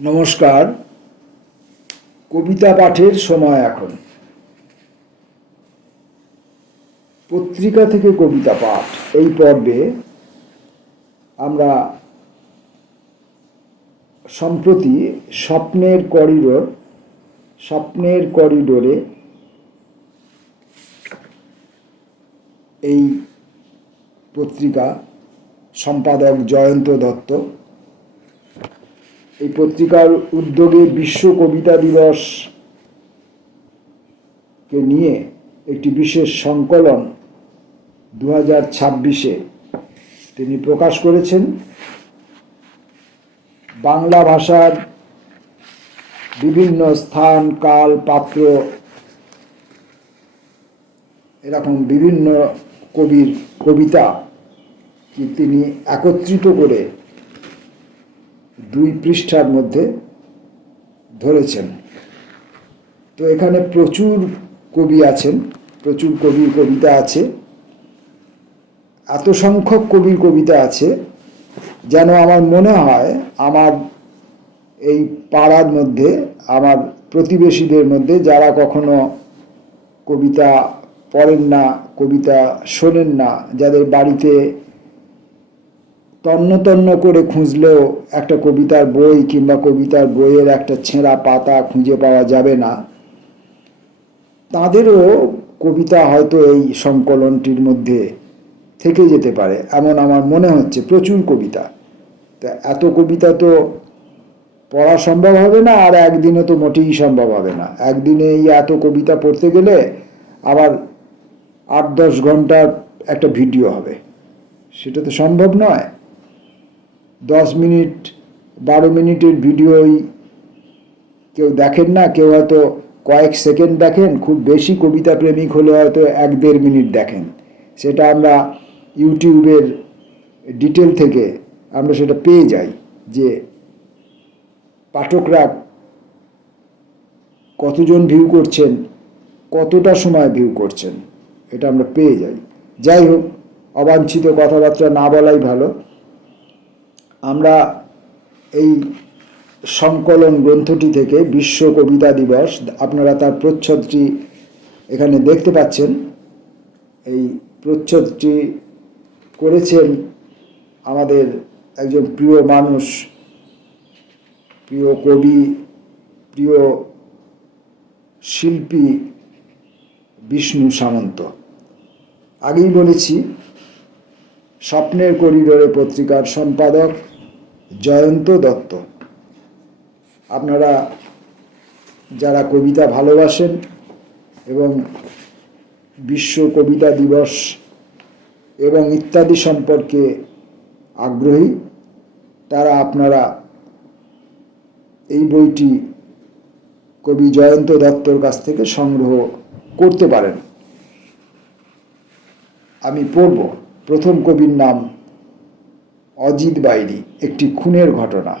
নমস্কার। কবিতা পাঠের সময় এখন। পত্রিকা থেকে কবিতা পাঠ এই পর্বে আমরা সম্প্রতি স্বপ্নের করিডোরে এই পত্রিকা, সম্পাদক জয়ন্ত দত্ত, এই পত্রিকার উদ্যোগে বিশ্ব কবিতা দিবসকে নিয়ে একটি বিশেষ সংকলন 2026-এ তিনি প্রকাশ করেছেন। বাংলা ভাষার বিভিন্ন স্থান, কাল, পাত্র, এরকম বিভিন্ন কবির কবিতা কি তিনি একত্রিত করে 2 পৃষ্ঠার মধ্যে ধরেছেন। তো এখানে প্রচুর কবি আছেন, প্রচুর কবির কবিতা আছে। এত সংখ্যক কবির কবিতা আছে যেন আমার মনে হয় আমার এই পাড়ার মধ্যে, আমার প্রতিবেশীদের মধ্যে যারা কখনো কবিতা পড়েন না, কবিতা শোনেন না, যাদের বাড়িতে তন্ন তন্ন করে খুঁজলেও একটা কবিতার বই কিংবা কবিতার বইয়ের একটা ছেঁড়া পাতা খুঁজে পাওয়া যাবে না, তাদেরও কবিতা হয়তো এই সংকলনটির মধ্যে থেকে যেতে পারে, এমন আমার মনে হচ্ছে। প্রচুর কবিতা। তা এত কবিতা তো পড়া সম্ভব হবে না, আর একদিনে তো মোটেই সম্ভব হবে না। একদিনে এই এত কবিতা পড়তে গেলে আবার 8-10 ঘন্টার একটা ভিডিও হবে, সেটা তো সম্ভব নয়। 10 মিনিট 12 মিনিটের ভিডিওই কেউ দেখেন না, কেউ হয়তো কয়েক সেকেন্ড দেখেন, খুব বেশি কবিতা প্রেমিক হলে হয়তো 1-1.5 মিনিট দেখেন। সেটা আমরা ইউটিউবের ডিটেল থেকে আমরা সেটা পেয়ে যাই যে পাঠকরা কতজন ভিউ করছেন, কতটা সময় ভিউ করছেন, এটা আমরা পেয়ে যাই। যাই হোক, অবাঞ্ছিত কথাবার্তা না বলাই ভালো। আমরা এই সংকলন গ্রন্থটি থেকে বিশ্ব কবিতা দিবস, আপনারা তার প্রচ্ছদটি এখানে দেখতে পাচ্ছেন। এই প্রচ্ছদটি করেছেন আমাদের একজন প্রিয় মানুষ, প্রিয় কবি, প্রিয় শিল্পী বিষ্ণু সামন্ত। আগেই বলেছি, স্বপ্নের করিডোরে পত্রিকার সম্পাদক জয়ন্ত দত্ত। আপনারা যারা কবিতা ভালোবাসেন এবং বিশ্ব কবিতা দিবস এবং ইত্যাদি সম্পর্কে আগ্রহী, তারা আপনারা এই বইটি কবি জয়ন্ত দত্তর কাছ থেকে সংগ্রহ করতে পারেন। আমি পড়ব। প্রথম কবির নাম অজিত বাইরি। একটি খুনের ঘটনা।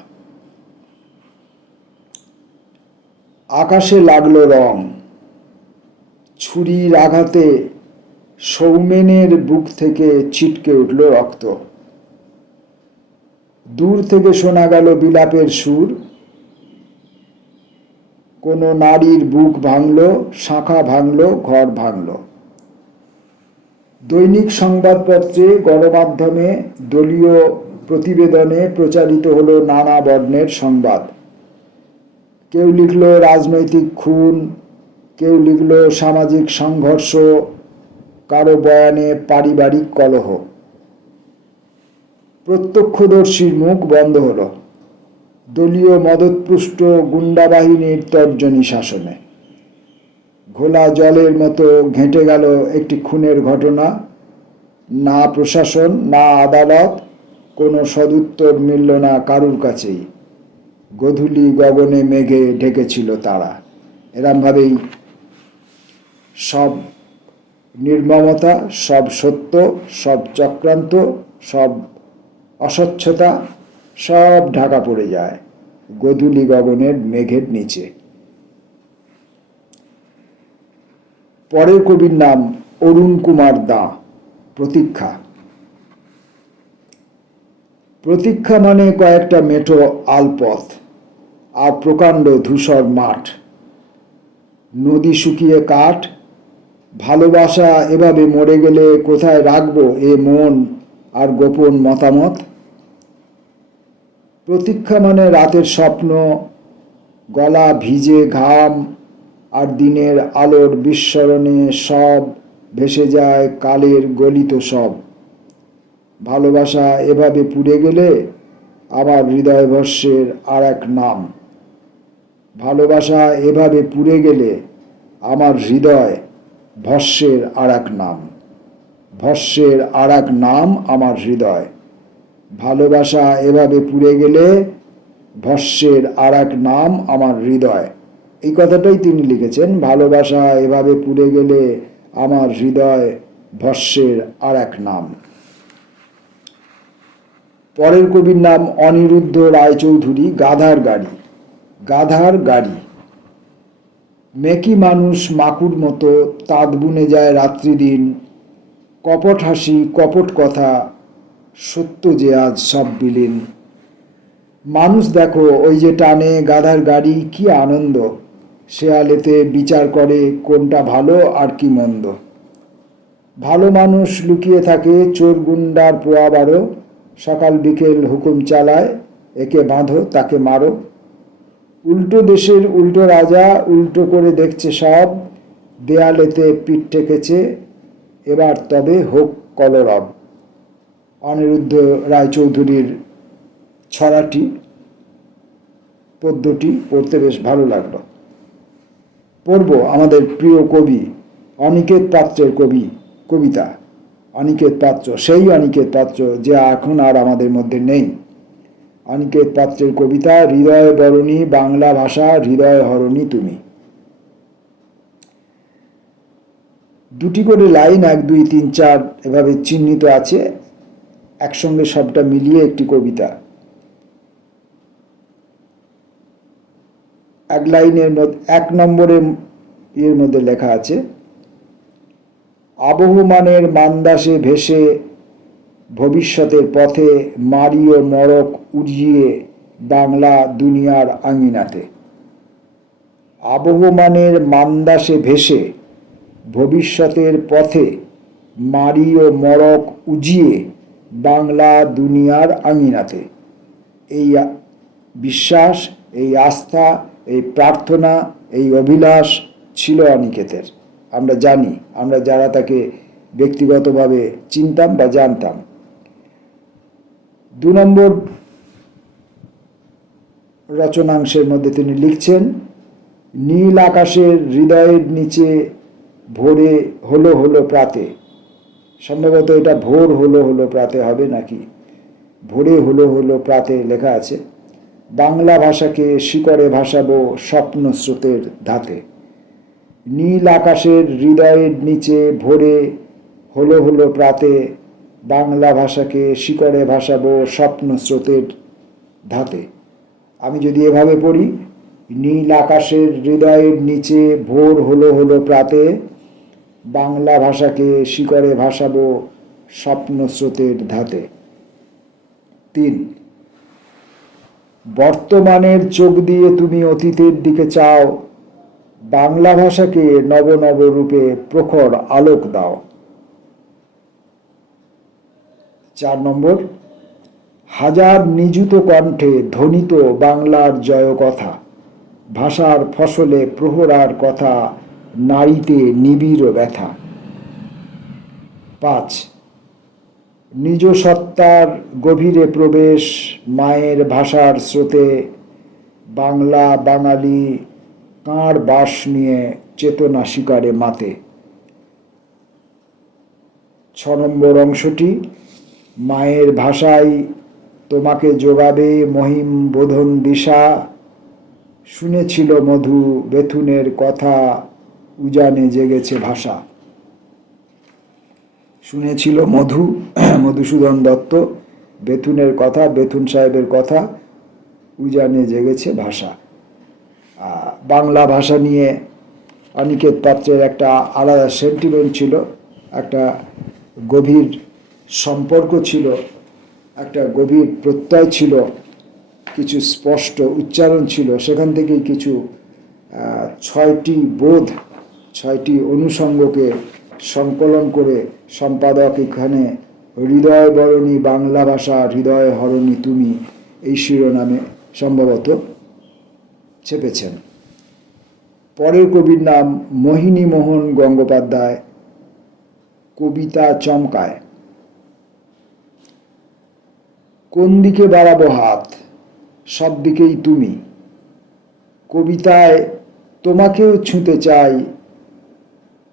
আকাশে লাগলো রং, ছুরির আঘাতে সৌমেনের বুক থেকে ছিটকে উঠল রক্ত। দূর থেকে শোনা গেল বিলাপের সুর। কোনো নারীর বুক ভাঙল, শাখা ভাঙল, ঘর ভাঙল। দৈনিক সংবাদপত্রে, গণমাধ্যমে, দলীয় প্রতিবেদনে প্রচারিত হলো নানা বর্ণের সংবাদ। কেউ লিখল রাজনৈতিক খুন, কেউ লিখল সামাজিক সংঘর্ষ, কারো বয়ানে পারিবারিক কলহ। প্রত্যক্ষদর্শীর মুখ বন্ধ হলো দলীয় মদতপুষ্ট গুন্ডা বাহিনীর তর্জনী শাসনে। ঘোলা জলের মতো ঘেঁটে গেল একটি খুনের ঘটনা। না প্রশাসন, না আদালত, কোনো সদুত্তর মিলল না কারুর কাছেই। গধূলি গগনে মেঘে ঢেকেছিল তারা। এরমভাবেই সব নির্মমতা, সব সত্য, সব চক্রান্ত, সব অস্বচ্ছতা সব ঢাকা পড়ে যায় গধূলি গগনের মেঘের নিচে। পরের কবির নাম অরুণ কুমার দাঁ। প্রতীক্ষা। প্রতীক্ষা মানে কয়েকটা মেঠো আলপথ। আর প্রকাণ্ড ধূসর মাঠ, নদী শুকিয়ে কাঠ। ভালোবাসা এভাবে মরে গেলে কোথায় রাখবো এ মন আর গোপন মতামত? প্রতীক্ষা মানে রাতের স্বপ্ন, গলা ভিজে ঘাম, আর দিনের আলোর বিস্মরণে সব ভেসে যায় কালের গলিত সব। ভালোবাসা এভাবে পুড়ে গেলে আমার হৃদয় ভস্মের আর এক নাম। ভালোবাসা এভাবে পুড়ে গেলে আমার হৃদয় ভস্মের আর এক নাম। ভস্মের আর এক নাম আমার হৃদয়। ভালোবাসা এভাবে পুড়ে গেলে ভস্মের আর এক নাম আমার হৃদয়। এই কথাটাই তিনি লিখেছেন, ভালোবাসা এভাবে পুড়ে গেলে আমার হৃদয় ভস্মের আর এক নাম। পরের কবির নাম অনিরুদ্ধ রায়চৌধুরী, গাধার গাড়ি। গাধার গাড়ি। মেকি মানুষ মাকুর মতো তাঁত বুনে যায় রাত্রি দিন, কপট হাসি কপট কথা, সত্য যে আজ সব বিলীন। মানুষ দেখো ওই যে টানে গাধার গাড়ি, কি আনন্দ, শেয়ালেতে বিচার করে কোনটা ভালো আর কি মন্দ। ভালো মানুষ লুকিয়ে থাকে চোর গুন্ডার পোয়া বারো, সকাল বিকেল হুকুম চালায় একে বাঁধো তাকে মারো। উল্টো দেশের উল্টো রাজা উল্টো করে দেখছে সব, দেয়ালেতে পিঠ ঠেকেছে এবার তবে হোক কলরব। অনিরুদ্ধ রায়চৌধুরীর ছড়াটি, পদ্যটি পড়তে বেশ ভালো লাগলো। পড়ব আমাদের প্রিয় কবি অনিকেত পাত্রের কবিতা। অনিকেত পাত্র, সেই অনিকেত পাত্র যে এখন আর আমাদের মধ্যে নেই। অনিকেত পাত্রের কবিতা হৃদয় বরণী, বাংলা ভাষা হৃদয় হরণী তুমি। দুটি করে লাইন 1, 2, 3, 4 এভাবে চিহ্নিত আছে, একসঙ্গে সবটা মিলিয়ে একটি কবিতা। এক লাইনের মধ্যে 1 নম্বরের এর মধ্যে লেখা আছে, আবহমানের মান্দাসে ভেসে ভবিষ্যতের পথে মারি ও মরক উড়িয়ে বাংলা দুনিয়ার আঙিনাতে। আবহমানের মান্দাসে ভেসে ভবিষ্যতের পথে মারি ও মরক উজিয়ে বাংলা দুনিয়ার আঙিনাতে। এই বিশ্বাস, এই আস্থা, এই প্রার্থনা, এই অভিলাষ ছিল অনিকেতের। আমরা জানি, আমরা যারা তাকে ব্যক্তিগতভাবে চিনতাম বা জানতাম। 2 নম্বর রচনাংশের মধ্যে তিনি লিখছেন, নীল আকাশের হৃদয়ের নিচে ভোরে হলো হলো প্রাতে। সম্ভবত এটা ভোর হলো হলো প্রাতে হবে নাকি, ভোরে হলো হলো প্রাতে লেখা আছে। বাংলা ভাষাকে শিকড়ে ভাসাবো স্বপ্ন স্রোতের ধাতে। নীল আকাশের হৃদয়ের নিচে ভোরে হলো হলো প্রাতে, বাংলা ভাষাকে শিকড়ে ভাসাবো স্বপ্ন স্রোতের ধাতে। আমি যদি এভাবে পড়ি, নীল আকাশের হৃদয়ের নিচে ভোর হলো হলো প্রাতে, বাংলা ভাষাকে শিকড়ে ভাসাবো স্বপ্ন স্রোতের ধাতে। 3, বর্তমানের চোখ দিয়ে তুমি অতীতের দিকে চাও, বাংলা ভাষাকে নব নব রূপে প্রখর আলোক দাও। 4 নম্বর, হাজার নিযুত কণ্ঠে ধ্বনিত বাংলার জয় কথা, ভাষার ফসলে প্রহরার কথা, নারীতে নিবিড় ব্যথা। 5, নিজ সত্তার গভীরে প্রবেশ মায়ের ভাষার স্রোতে, বাংলা বাঙালি কাঁড় বাঁশ নিয়ে চেতনা শিকারে মাতে। 6 নম্বর অংশটি, মায়ের ভাষায় তোমাকে যোগাবে মহিম বোধন দিশা, শুনেছিল মধু বেথুনের কথা, উজানে জেগেছে ভাষা। শুনেছিল মধুসূদন দত্ত বেথুনের কথা, বেথুন সাহেবের কথা, উজানে জেগেছে ভাষা। বাংলা ভাষা নিয়ে অনিকেত পাত্রের একটা আলাদা সেন্টিমেন্ট ছিল, একটা গভীর সম্পর্ক ছিল, একটা গভীর প্রত্যয় ছিল। কিছু স্পষ্ট উচ্চারণ ছিল, সেখান থেকেই কিছু 6টি বোধ, 6টি অনুষঙ্গকে সংকলন করে সম্পাদক এখানে হৃদয় বরণী বাংলা ভাষা হৃদয় হরণী তুমি এই শিরোনামে সম্ভবত ছেপেছেন। পরের কবির নাম মোহিনী মোহন গঙ্গোপাধ্যায়, কবিতা চমকায়। কোন দিকে বাড়াবো হাত, সব দিকেই তুমি। কবিতায় তোমাকেও ছুঁতে চাই,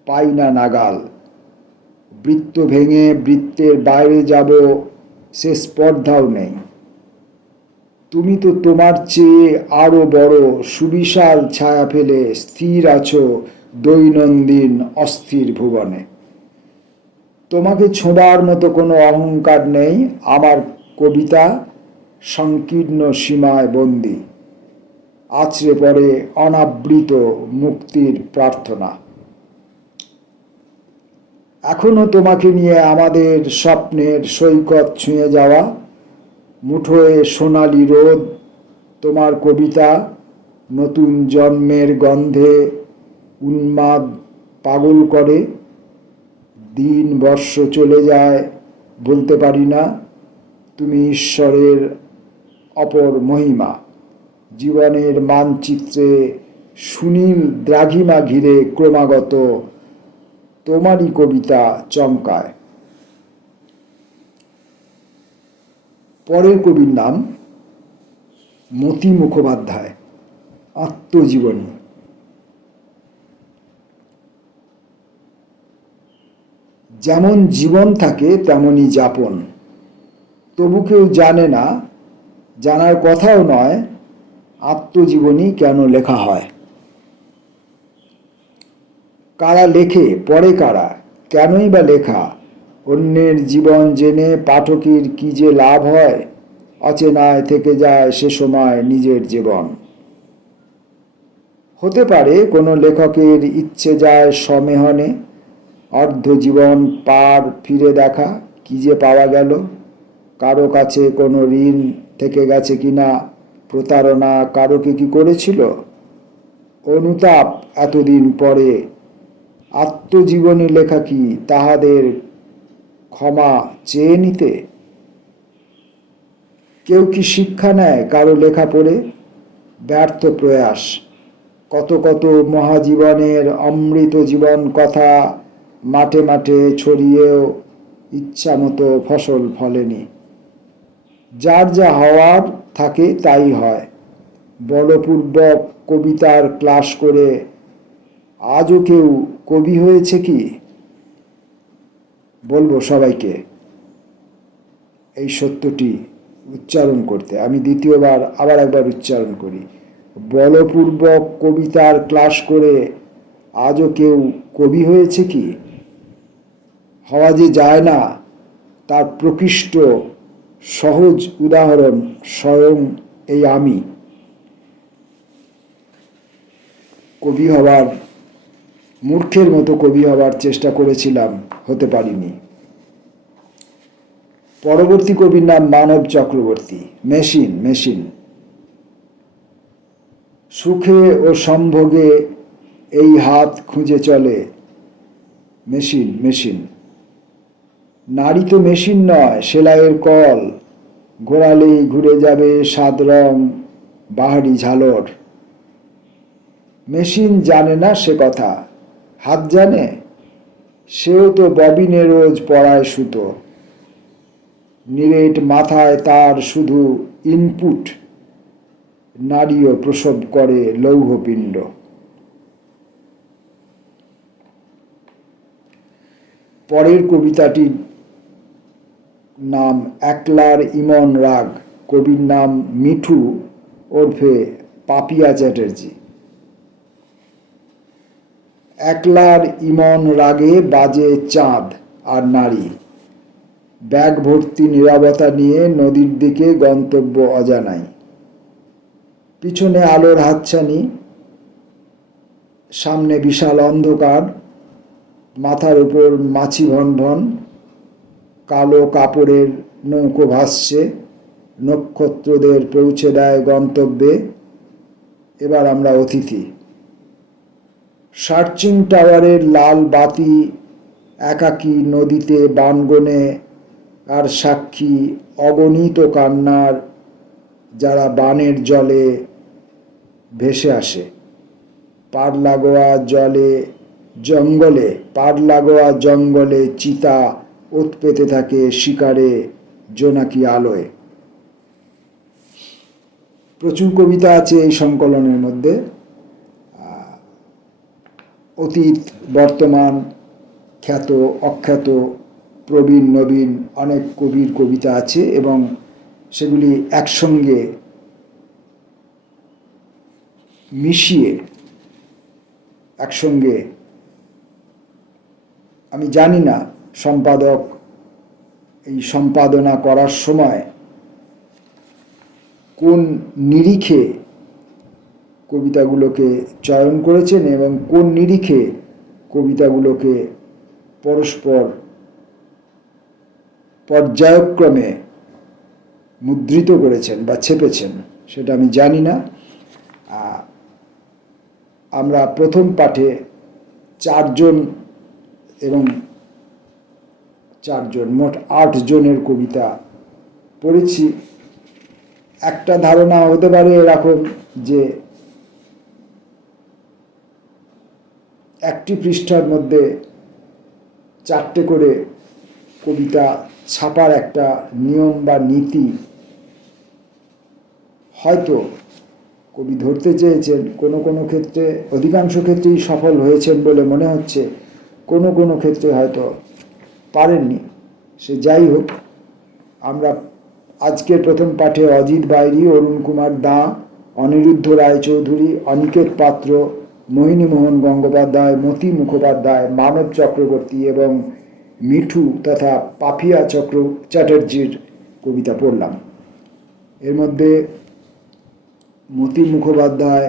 পাই না নাগাল। বৃত্ত ভেঙে বৃত্তের বাইরে যাব, সে স্পর্ধাও নেই। তুমি তো তোমার চেয়ে আরো বড় সুবিশাল ছায়া ফেলে স্থির আছো দৈনন্দিন অস্থির ভুবনে। তোমাকে ছোঁবার মতো কোনো অহংকার নেই, আমার কবিতা সংকীর্ণ সীমায় বন্দী, আছড়ে পড়ে অনাবৃত মুক্তির প্রার্থনা। এখনো তোমাকে নিয়ে আমাদের স্বপ্নের সৈকত ছুঁয়ে যাওয়া, মুঠোয় সোনালি রোদ, তোমার কবিতা নতুন জন্মের গন্ধে উন্মাদ পাগল করে। দিন বর্ষ চলে যায়, বলতে পারি না, তুমি ঈশ্বরের অপর মহিমা। জীবনের মানচিত্রে সুনীল দ্রাঘিমা ঘিরে ক্রমাগত তোমারই কবিতা চমকায়। পরের কবির নাম মতি মুখোপাধ্যায়, আত্মজীবনী। যেমন জীবন থাকে তেমনই যাপন, তবু কেউ জানে না, জানার কথাও নয়, আত্মজীবনী কেন লেখা হয়। কারা লেখে, পড়ে কারা, কেনই বা লেখা। অন্যের জীবন জেনে পাঠকের কি যে লাভ হয়, অচেনায় থেকে যায় সে সময় নিজের জীবন। হতে পারে কোনো লেখকের ইচ্ছে যায় সমেহনে অর্ধ জীবন পার ফিরে দেখা, কি যে পাওয়া গেল। কারো কাছে কোনো ঋণ থেকে গেছে কিনা, প্রতারণা কারো কি করেছিল। অনুতাপ এতদিন পরে, আত্মজীবনী লেখা কি তাহাদের ক্ষমা চেয়ে নিতে। কেউ কি শিক্ষা নেয় কারো লেখা পড়ে, ব্যর্থ প্রয়াস। কত কত মহাজীবনের অমৃত জীবন কথা মাঠে মাঠে ছড়িয়েও ইচ্ছা মতো ফসল ফলেনি। যার যা হওয়ার থাকে তাই হয়। বলপূর্বক কবিতার ক্লাস করে আজও কেউ কবি হয়েছে কি? বলবো সবাইকে এই সত্যটি উচ্চারণ করতে। আমি দ্বিতীয়বার আবার একবার উচ্চারণ করি। বলপূর্বক কবিতার ক্লাস করে আজও কেউ কবি হয়েছে কি? হওয়া যে যায় না, তার প্রকৃষ্ট সহজ উদাহরণ স্বয়ং এই আমি। কবি হবার, মূর্খের মতো কবি হবার চেষ্টা করেছিলাম, হতে পারিনি। পরবর্তী কবির নাম মানব চক্রবর্তী, মেশিন। মেশিন সুখে ও সম্ভোগে এই হাত খুঁজে চলে, মেশিন। মেশিন নারী তো মেশিন নয়, সেলাইয়ের কল, ঘোরালেই ঘুরে যাবে সাত রং বাহারি ঝালর। মেশিন জানে না সে কথা, হাত জানে, সেও তো ববিনে রোজ পড়ায় সুতো। নিরেট মাথায় তার শুধু ইনপুট, নারীও প্রসব করে লৌহপিণ্ড। পরের কবিতাটির নাম একলার ইমন রাগ, কবির নাম মিঠু ওরফে পাপিয়া চ্যাটার্জি। একলার ইমন রাগে বাজে চাঁদ আর নারী, ব্যাগ ভর্তি নীরবতা নিয়ে নদীর দিকে গন্তব্য অজানাই। পিছনে আলোর হাতছানি, সামনে বিশাল অন্ধকার, মাথার উপর মাছি ভন ভন, কালো কাপড়ের নৌকো ভাসছে, নক্ষত্রদের পৌঁছে দেয় গন্তব্যে। এবার আমরা অতিথি। সার্চিং টাওয়ারের লাল বাতি একাকী নদীতে বানগনে আর সাক্ষী অগণিত কান্নার, যারা বানের জলে ভেসে আসে। পাড় লাগোয়া জঙ্গলে চিতা ওত পেতে থাকে শিকারে জোনাকি আলোয়। প্রচুর কবিতা আছে এই সংকলনের মধ্যে। অতীত, বর্তমান, খ্যাত, অখ্যাত, প্রবীণ, নবীন অনেক কবির কবিতা আছে এবং সেগুলি একসঙ্গে মিশিয়ে একসঙ্গে, আমি জানি না সম্পাদক এই সম্পাদনা করার সময় কোন নিরিখে কবিতাগুলোকে চয়ন করেছেন এবং কোন নিরিখে কবিতাগুলোকে পরস্পর পর্যায়ক্রমে মুদ্রিত করেছেন বা ছেপেছেন, সেটা আমি জানি না। আমরা প্রথম পাঠে 4 জন এবং 4 জন, মোট 8 জনের কবিতা পড়েছি। একটা ধারণা হতে পারে এরকম যে একটি পৃষ্ঠার মধ্যে 4টে করে কবিতা ছাপার একটা নিয়ম বা নীতি হয়তো কবি ধরতে চেয়েছেন। কোনো কোনো ক্ষেত্রে, অধিকাংশ ক্ষেত্রেই সফল হয়েছেন বলে মনে হচ্ছে, কোনো কোনো ক্ষেত্রে হয়তো পারেননি। সে যাই হোক, আমরা আজকের প্রথম পাঠে অজিত বাইরি, অরুণ কুমার দাঁ, অনিরুদ্ধ রায়চৌধুরী, অনিকেত পাত্র, মোহিনীমোহন গঙ্গোপাধ্যায়, মতি মুখোপাধ্যায়, মানব চক্রবর্তী এবং মিঠু তথা পাপিয়া চ্যাটার্জির কবিতা পড়লাম। এর মধ্যে মতি মুখোপাধ্যায়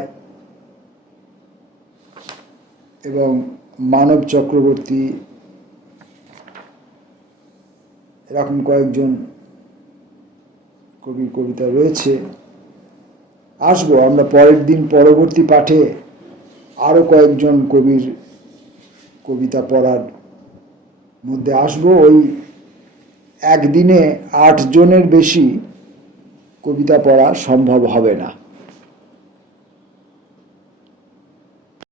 এবং মানব চক্রবর্তী এরকম কয়েকজন কবির কবিতা রয়েছে। আসবো আমরা পরের দিন পরবর্তী পাঠে আরও কয়েকজন কবির কবিতা পড়ার মধ্যে আসবো। ওই একদিনে 8 জনের বেশি কবিতা পড়া সম্ভব হবে না।